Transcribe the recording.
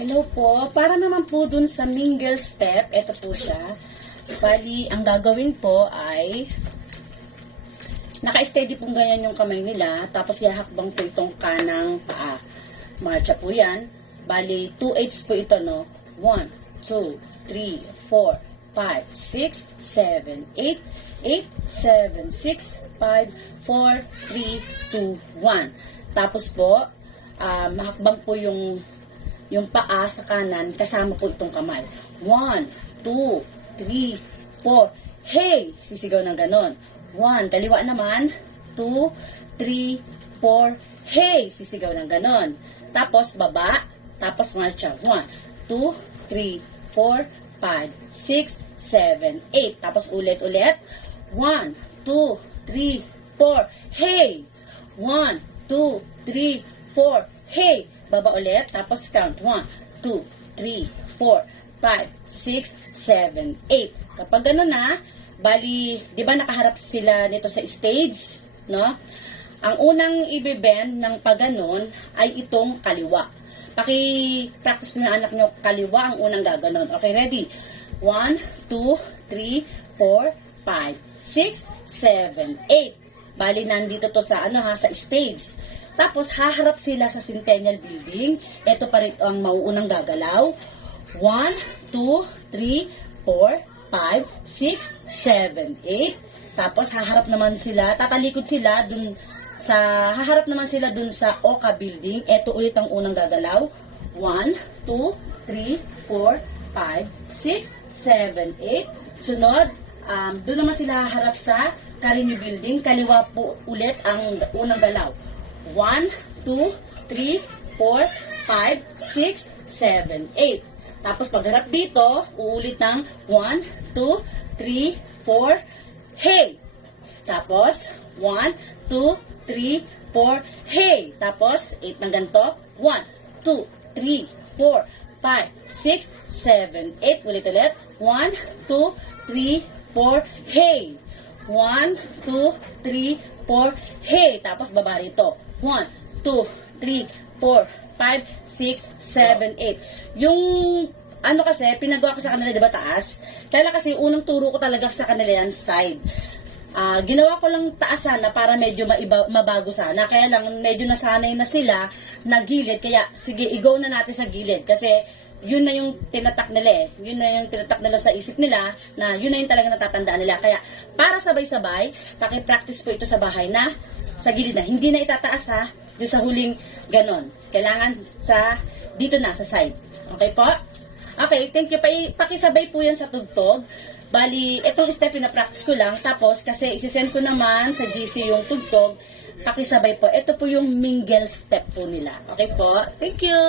Hello po. Para naman po dun sa mingle step, ito po siya. Bali, ang gagawin po ay naka-steady pong ganyan yung kamay nila, tapos ihahakbang po itong kanang paa. Marcha po yan. Bali, 2/8 po ito, no? 1, 2, 3, 4, 5, 6, 7, 8, 8, 7, 6, 5, 4, 3, 2, 1. Tapos po, mahakbang po yung paa sa kanan, kasama po itong kamay. 1, 2, 3, 4. Hey! Sisigaw ng ganon. 1, kaliwa naman. 2, 3, 4. Hey! Sisigaw ng ganon. Tapos, baba. Tapos, marcha. 1, 2, 3, 4, 5, 6, 7, 8. Tapos, ulit-ulit. 1, 2, 3, 4. Hey! 1, 2, 3, 4. Hey! Baba ulit, tapos count. 1, 2, 3, 4, 5, 6, 7, 8. Kapag gano'n na, bali, di ba nakaharap sila nito sa stage, no? Ang unang i-bend ng pagganon ay itong kaliwa. Paki-practice mo yung anak nyo, kaliwa ang unang gaganon. Okay, ready? 1, 2, 3, 4, 5, 6, 7, 8. Bali, nandito to sa, sa stage. Tapos, haharap sila sa Centennial Building. Ito pa rin ang mauunang gagalaw. 1, 2, 3, 4, 5, 6, 7, 8. Tapos, haharap naman sila, tatalikod sila haharap naman sila dun sa Oka Building. Ito ulit ang unang gagalaw. 1, 2, 3, 4, 5, 6, 7, 8. Sunod, dun naman sila haharap sa Carini Building. Kaliwa po ulit ang unang galaw. 1, 2, 3, 4, 5, 6, 7, 8. Tapos pagharap dito, uulit ng 1, 2, 3, 4, hey! Tapos, 1, 2, 3, 4, hey! Tapos, 8 ng ganito. 1, 2, 3, 4, 5, 6, 7, 8. Ulit-ulit. 1, 2, 3, 4, hey! 1, 2, 3, 4, hey! Tapos, baba rito. 1, 2, 3, 4, 5, 6, 7, 8. Yung, kasi, pinagawa ko sa kanila, diba, taas? Kaya kasi, unang turo ko talaga sa kanila yan, side. Ginawa ko lang taas sana para medyo mabago sana. Kaya lang, medyo nasanay na sila na gilid. Kaya, sige, i-go na natin sa gilid. Kasi, yun na yung tinatak nila eh. Yun na yung tinatak nila sa isip nila na yun na yung talaga natatandaan nila. Kaya, para sabay-sabay, paki-practice po ito sa bahay na sa gilid na. Hindi na itataas ha. Yung sa huling ganon. Kailangan dito na, sa side. Okay po? Okay, thank you. Pakisabay po yan sa tugtog. Bali, itong step na practice ko lang. Tapos, kasi isisend ko naman sa GC yung tugtog. Pakisabay po. Ito po yung mingle step po nila. Okay po? Thank you!